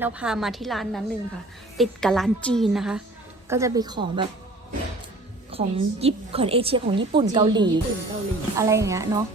เราพามาที่ร้านนั้นหนึ่งค่ะ ติดกับร้านจีนนะคะ ก็จะเป็นของแบบของญี่ปุ่นของเอเชียของญี่ปุ่นเกาหลีญี่ปุ่นเกาหลีอะไรอย่างเงี้ยเนาะ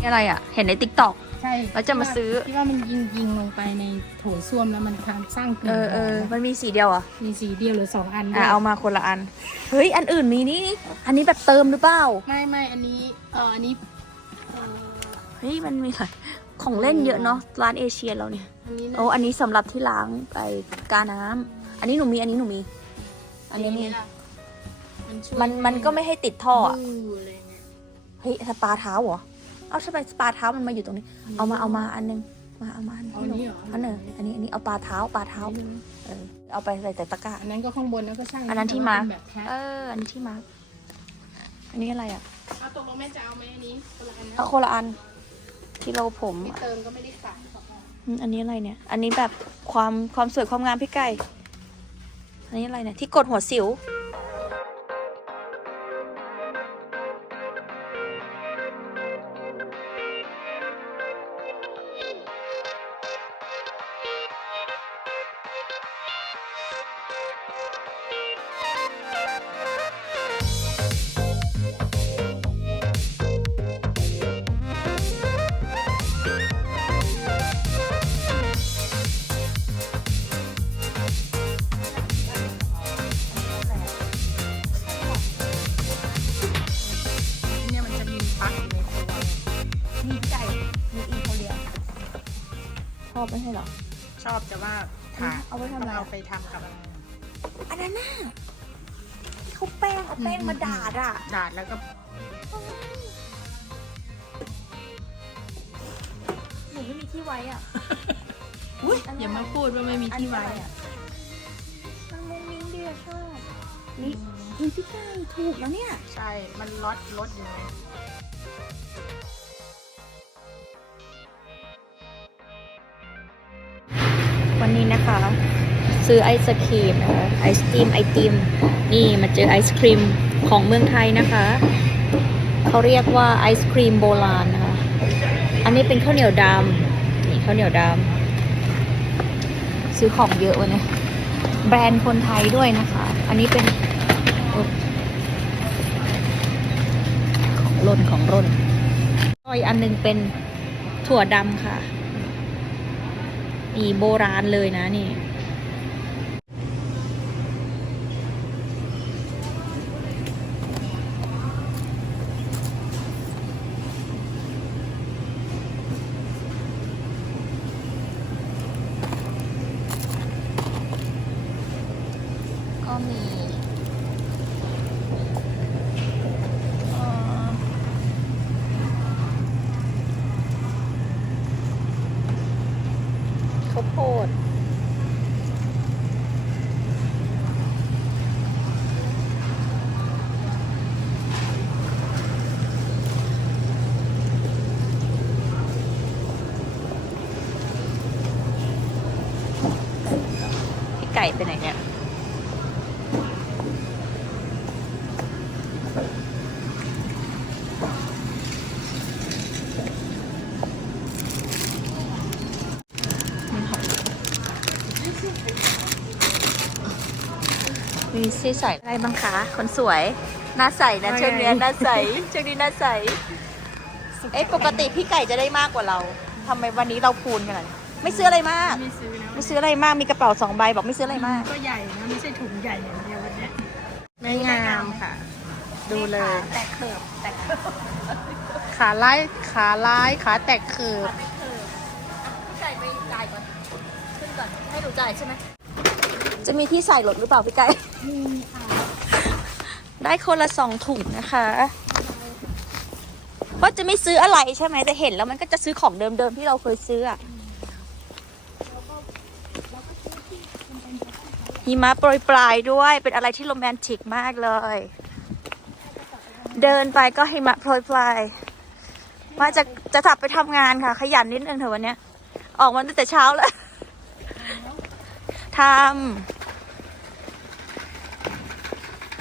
นี่อะไรอะ เห็นในติ๊กต็อก ใช่แล้วจะมาซื้อ ที่ว่ามันยิงยิงลงไปในโถส้วมแล้วมันทำสร้างกลิ่เอนอเออมันมีสีเดียวอะมีสีเดียวหรือสองอันด้วอะยเอามาคนละอัน เฮ้ย อันอื่นมีนี่ อันนี้แบบเติมหรือเปล่า ไม่ไม่อันนี้เอออันนี้เอ่อเฮ้ย มันมีหลายของเล่นเยอะเนาะ ร้านเอเชียเราเนี่ย อันนี้นะโอ้ อันนี้สำหรับที่ล้างไปกาน้ำ อันนี้หนูมี อันนี้หนูมี อันนี้มี ล่ะมันช่วยมัน มันก็ไม่ให้ติดท่ออะบู้อะไรเงี้ยเฮ้ยสปาเท้าเหรอ เอาทำไมสปาเท้ามันมาอยู่ตรงนี้ เอามาเอามาอันนึง มาเอามาอันเอาอันนี้เหรออันหนึ่งอันนี้อันนี้เอาปลาเท้าปลาเท้าเออเอาไปใส่แต่ตะกร้า อันนั้นก็ข้างบนแล้วก็ช่างอันนั้นที่มาเป็นแบบแพ็คเออ อันนี้ที่มาร์คอันนี้อะไรอะเอาตกลงแม่จะเอาไหมอันนี้คนละอันนะเอาคนละอันที่เราผม ไม่อะเติมก็ไม่ได้ใส่อืมอันนี้อะไรเนี่ย อันนี้แบบความความสวยความงามพี่ไก่ อันนี้อะไรเนี่ยที่กดหัวสิว ชอบไม่ใช่เหรอ ชอบจะว่าค่ะเอาไว้ทำอะไร เอาไปทำกับอะไรอันนั้นน่ะที่เขาแป้งเอาแป้งมาดาดอะดาดแล้วก็หนูไม่มีที่ไว้อะอุ้ยอันนั้นอย่ามาพูดว่าไม่มีอันที่นี้ไว้อะไรอะมันมุ้งมิ้งดีอะชอบนี่นี่พี่ไก่ถูกแล้วเนี่ย ใช่ มันลดลดอยู่ไง นะคะ ซื้อไอศครีมนะคะไอศครีมไอติม นี่มาเจอไอศครีมของเมืองไทยนะคะ เขาเรียกว่าไอศครีมโบราณนะคะ อันนี้เป็นข้าวเหนียวดำนี่ข้าวเหนียวดำซื้อของเยอะวันนี้แบรนด์คนไทยด้วยนะคะ อันนี้เป็นของร่นของร่นอีกอันหนึงเป็นถั่วดำค่ะ นี่โบราณเลยนะนี่ ไก่ไปไหนเนี่ย มีซีใส่อะไรบ้างคะ คนสวย หน้าใสนะช่วงเนี้ยหน้าใสช่วงนี้หน้าใส เอ๊ะปกติพี่ไก่จะได้มากกว่าเราทำไมวันนี้เราคูณขนาดนี้ ไม่ซื้ออะไรมาก ไม่ซื้อนะไม่ซื้ออะไรมากมีกระเป๋าสองใบบอกไม่ซื้ออะไรมากก็ใหญ่นะไม่ใช่ถุงใหญ่อย่างเดียววันเนี้ยไม่งามค่ะ ดูเลย แต่เขิบแต่เขิบขาลายขาลายขาแตกเขือบไม่เขิบพี่ไก่ไปจ่ายก่อนขึ้นก่อนให้หนูจ่ายใช่ไหมจะมีที่ใส่รถหรือเปล่าพี่ไก่มีค่ะได้คนละสองถุงนะคะว่าจะไม่ซื้ออะไรใช่ไหมแต่เห็นแล้วมันก็จะซื้อของเดิมๆที่เราเคยซื้ออะ หิมะโปรยปลายด้วย เป็นอะไรที่โรแมนติกมากเลย เดินไปก็หิมะโปรยปลายมาจะจะกลับไปทำงานค่ะ ขยันนิดนึงเถอะวันเนี้ย ออกมาตั้งแต่เช้าแล้วทำ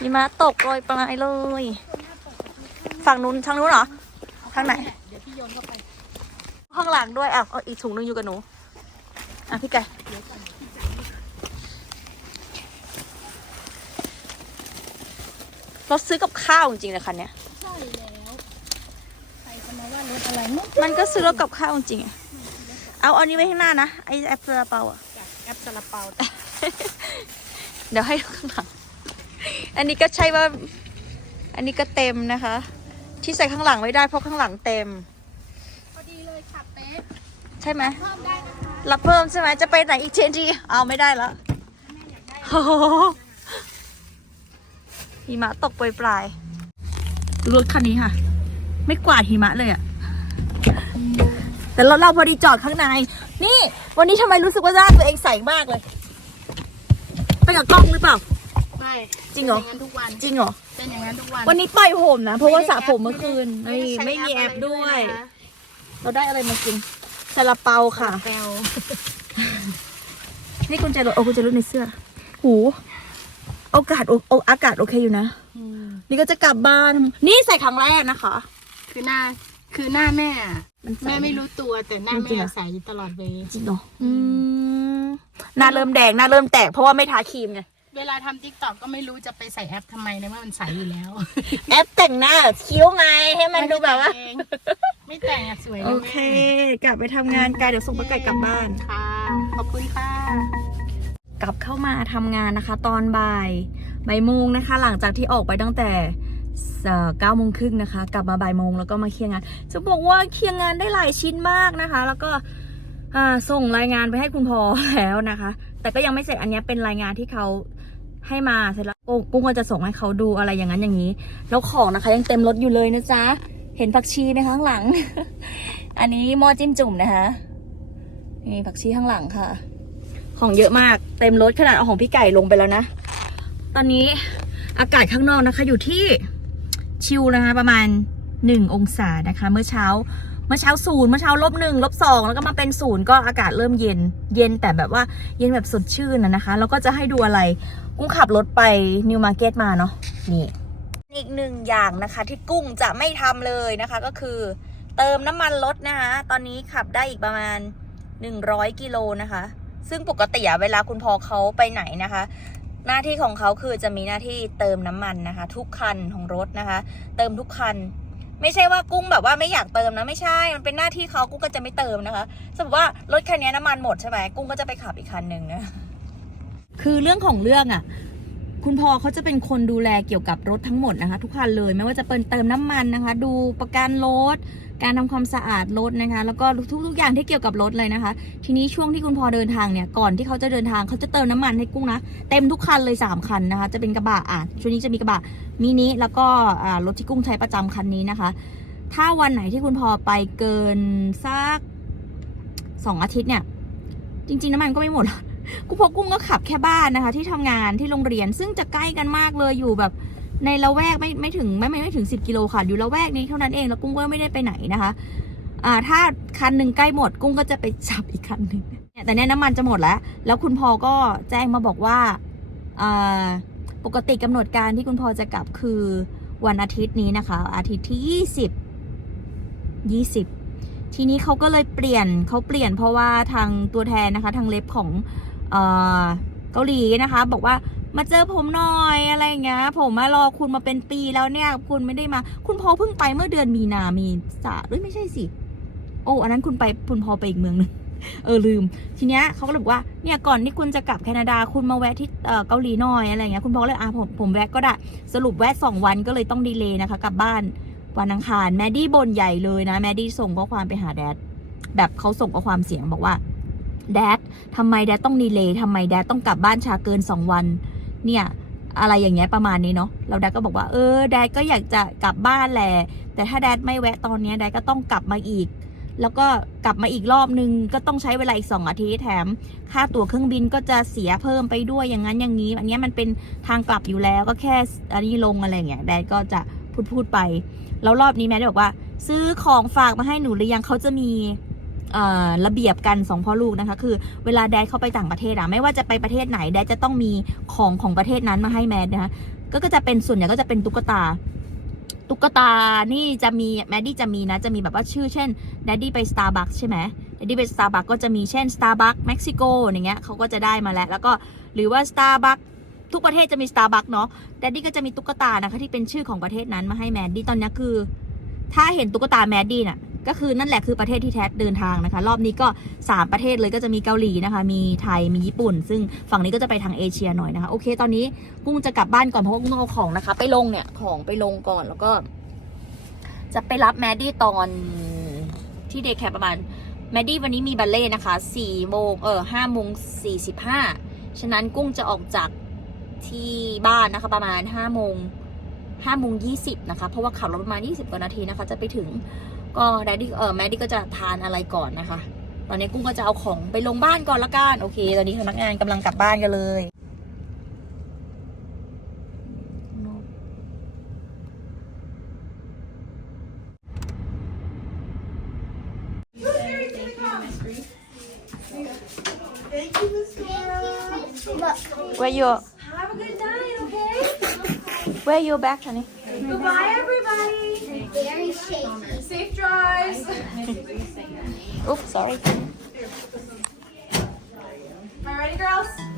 หิมะตกโปรยปลายเลย ฝั่งนู้นทางนู้นเหรอ ทางไหน เดี๋ยวพี่โยนเข้าไป ข้างหลังด้วยอะเอาอีกถุงนึงอยู่กับหนู อะพี่ไก่ รถซื้อกับข้าวจริงๆเลยคันเนี้ยใช่แล้วใครจะมาว่ารถอะไรมุกมันก็ซื้อรถกับข้าวจริงๆอะเอาอันนี้ไว้ข้างหน้านะไอแอปซาลาเปาอะจากแอปซาลาเปาเดี๋ยวให้ดูข้างหลัง อันนี้ก็ใช่ว่า อันนี้ก็เต็มนะคะ ที่ใส่ข้างหลังไม่ได้เพราะข้างหลังเต็ม พอดีเลยค่ะเป๊ะใช่ไหม เพิ่มได้นะคะรับเพิ่มใช่ไหม จะไปไหนอีกเชนทีเอาไม่ได้แล้วแม่อยากได้ โอ้โห หิมะตกปลายๆดูรถคันนี้ค่ะ ไม่กวาดหิมะเลยอะแต่รถเราพอดีจอดข้างใน นี่ วันนี้ทำไมรู้สึกว่าหน้าตัวเองใสมากเลย ไปกับกล้องหรือเปล่า ไม่จริงเหรอ เป็นอย่างนั้นทุกวัน จริงเหรอ เป็นอย่างนั้นทุกวัน วันนี้ปล่อยผมนะ เพราะว่าสระผมไได้เมื่อคืนไม่นี่ใช้ไม่มีแอปะรด้วย นะคะเราได้อะไรมากินซาลาเปาค่ะ แปลวนี่กุญแจรถโอ้กุญแจรถในเสื้อ หู โอกาสโอโออากาศโอเคอยู่นะอืมนี่ก็จะกลับบ้าน นี่ใส่ครั้งแรกนะคะ คือหน้าคือหน้าแม่อะมันใส แม่ไม่รู้ตัวแต่หน้าจริแม่งๆเหรอใสอยู่ตลอดเวลาจริงเหรออืมหน้าเริ่มแดงหน้าเริ่มแตกเพราะว่าไม่ทาครีมไง เวลาทำทิกตอกก็ไม่รู้จะไปใส่แอปทำไมในเมื่อมันใสอยู่แล้วแอปแต่งหน้าคิ้วไงให้มันดูแบบว่าไม่แต่งอะสวยนะโอแม่เค กลับไปทำงานกันเดี๋ยวส่งป้าไก่กลับบ้าน ค่ะ ขอบคุณค่ะ กลับเข้ามาทำงานนะคะ ตอนบ่ายบ่ายโมงนะคะ หลังจากที่ออกไปตั้งแต่เก้าโมงครึ่งนะคะ กลับมาบ่ายโมงแล้วก็มาเคลียร์งาน จะบอกว่าเคลียร์งานได้หลายชิ้นมากนะคะ แล้วก็ส่งรายงานไปให้คุณพอแล้วนะคะ แต่ก็ยังไม่เสร็จอันนี้เป็นรายงานที่เขาให้มาเสร็จแล้วกุ้งกุ้งก็จะส่งให้เขาดูอะไรอย่างนั้นอย่างนี้ แล้วของนะคะ ยังเต็มรถอยู่เลยนะจ๊ะ เห็นผักชีไหมข้างหลัง อันนี้หม้อจิ้มจุ่มนะคะ นี่ผักชีข้างหลังค่ะ ของเยอะมาก เต็มรถขนาดเอาของพี่ไก่ลงไปแล้วนะ ตอนนี้อากาศข้างนอกนะคะ อยู่ที่ชิลนะคะ ประมาณหนึ่งองศานะคะ เมื่อเช้า เมื่อเช้าศูนย์เมื่อเช้าลบหนึ่งลบสองแล้วก็มาเป็นศูนย์ก็อากาศเริ่มเย็น เย็นแต่แบบว่าเย็นแบบสดชื่นนะนะคะ แล้วก็จะให้ดูอะไรกุ้งขับรถไปนิวมาร์เก็ตมาเนาะนี่อีกหนึ่งอย่างนะคะที่กุ้งจะไม่ทำเลยนะคะ ก็คือเติมน้ำมันรถนะคะ ตอนนี้ขับได้อีกประมาณ 100 กิโลนะคะ ซึ่งปกติอะเวลาคุณพอเขาไปไหนนะคะ หน้าที่ของเขาคือจะมีหน้าที่เติมน้ำมันนะคะ ทุกคันของรถนะคะ เติมทุกคัน ไม่ใช่ว่ากุ้งแบบว่าไม่อยากเติมนะไม่ใช่ มันเป็นหน้าที่เขากุ้งก็จะไม่เติมนะคะสมมติว่ารถคันนี้น้ำมันหมดใช่ไหมกุ้งก็จะไปขับอีกคันหนึ่งนะคือเรื่องของเรื่องอะ คุณพ่อเขาจะเป็นคนดูแลเกี่ยวกับรถทั้งหมดนะคะ ทุกคันเลยไม่ว่าจะเป็นเติมน้ำมันนะคะ ดูประกันรถ การทำความสะอาดรถนะคะ แล้วก็ทุกๆอย่างที่เกี่ยวกับรถเลยนะคะ ทีนี้ช่วงที่คุณพ่อเดินทางเนี่ย ก่อนที่เขาจะเดินทางเขาจะเติมน้ำมันให้กุ้งนะ เต็มทุกคันเลยสามคันนะคะ จะเป็นกระบะอะช่วงนี้จะมีกระบะมินิแล้วก็รถที่กุ้งใช้ประจำคันนี้นะคะ ถ้าวันไหนที่คุณพ่อไปเกินสักสองอาทิตย์เนี่ย จริงๆน้ำมันก็ไม่หมดกูพอกุ้งก็ขับแค่บ้านนะคะ ที่ทำงานที่โรงเรียนซึ่งจะใกล้กันมากเลยอยู่แบบ ในละแวกไม่ไม่ถึงไม่ไม่ไม่ถึง 10 กิโลค่ะ อยู่ละแวกนี้เท่านั้นเองแล้วกุ้งก็ไม่ได้ไปไหนนะคะอ่าถ้าคันหนึ่งใกล้หมดกุ้งก็จะไปจับอีกคันหนึ่งเนี่ยแต่เนี่ยน้ำมันจะหมดแล้ว แล้วคุณพอก็แจ้งมาบอกว่าอ่าปกติกำหนดการที่คุณพอจะกลับคือวันอาทิตย์นี้นะคะ อาทิตย์ที่ 20 20 ทีนี้เขาก็เลยเปลี่ยนเขาเปลี่ยนเพราะว่าทางตัวแทนนะคะ ทางเล็บของอ่อเกาหลีนะคะ บอกว่า มาเจอผมหน่อยอะไรเงี้ย ผมมารอคุณมาเป็นปีแล้วเนี่ย คุณไม่ได้มา คุณพอเพิ่งไปเมื่อเดือนมีนามีสาเอ้ยไม่ใช่สิ โอ้อันนั้นคุณไปคุณพอไปอีกเมืองนึงเออลืม ทีเนี้ยเขาก็เลยบอกว่าเนี่ยก่อนที่คุณจะกลับแคนาดาคุณมาแวะที่เกาหลีหน่อยอะไรเงี้ยคุณพอเลยอะผมผมแวะก็ได้สรุปแวะสองวันก็เลยต้องดีเลย์นะคะกลับบ้านวันอังคารแมดดี้บนใหญ่เลยนะแมดดี้ส่งข้อความไปหาแดดแบบเขาส่งข้อความเสียงบอกว่าแดดทำไมแดดต้องดีเลย์ทำไมแดดต้องกลับบ้านช้าเกินสองวัน เนี่ยอะไรอย่างเงี้ยประมาณนี้เนาะเราแดดก็บอกว่าเออแดดก็อยากจะกลับบ้านแหละแต่ถ้าแดดไม่แวะตอนนี้แดดก็ต้องกลับมาอีก แล้วก็กลับมาอีกรอบนึงก็ต้องใช้เวลาอีกสองอาทิตย์แถม ค่าตั๋วเครื่องบินก็จะเสียเพิ่มไปด้วยอย่างนั้นอย่างนี้ อันเนี้ยมันเป็นทางกลับอยู่แล้วก็แค่อันนี้ลงอะไรเงี้ยแดดก็จะพูดพูดไป แล้วรอบนี้แม่ได้บอกว่า ซื้อของฝากมาให้หนูหรือยังเขาจะมี ระเบียบกันสองพ่อลูกนะคะ คือเวลาแดดเข้าไปต่างประเทศอะไม่ว่าจะไปประเทศไหนแดดจะต้องมีของของประเทศนั้นมาให้แมดนะคะก็ก็จะเป็นส่วนใหญ่ก็จะเป็นตุ๊กตาตุ๊กตา นี่จะมีแมดดี้จะมีนะ จะมีแบบว่าชื่อเช่น d ดดดี้ไป Starbucks ใช่ไหม d ดดดี้ไป Starbucks ก็จะมีเช่น Starbucks เม็กซิโกอย่างเงี้ยเขาก็จะได้มาแล้ว แล้วก็หรือว่า Starbucks ทุกประเทศจะมี Starbucks เนาะ d ดดดี้ก็จะมีตุ๊กตานะคะที่เป็นชื่อของประเทศนั้นมาให้แมดดี้ตอนนี้คือ ถ้าเห็นตุ๊กตาแมดดี้น่ะ ก็คือนั่นแหละคือประเทศที่แท็เดินทางนะคะ รอบนี้ก็ 3 ประเทศเลยก็จะมีเกาหลีนะคะ มีไทยมีญี่ปุ่น ซึ่งฝั่งนี้ก็จะไปทางเอเชียหน่อยนะคะ โอเค ตอนนี้กุ้งจะกลับบ้านก่อนเพราะว่ากุ้งต้องเอาของนะคะ ไปลงเนี่ยของไปลงก่อนแล้วก็ จะไปรับแมดดี้ตอนที่เดย์แคร์ประมาณแมดดี้วันนี้มีบัลเล่นะคะ4โมงเออ5โมง45ฉะนั้นกุ้งจะออกจากที่บ้านนะคะประมาณ5โมง 5โมง20นะคะ เพราะว่าขับรถประมาณ20กว่านาทีนะคะ จะไปถึงก็แดดดี้เออแมดดี้ก็จะทานอะไรก่อนนะคะ ตอนนี้กุ้งก็จะเอาของไปลงบ้านก่อนละกันโอเค ตอนนี้พนักงานกำลังกลับบ้านกันเลย Where you Have a good night, Wear your back, honey. Goodbye, everybody. Very safe. Safe drives. Oops, sorry. Am I ready, girls?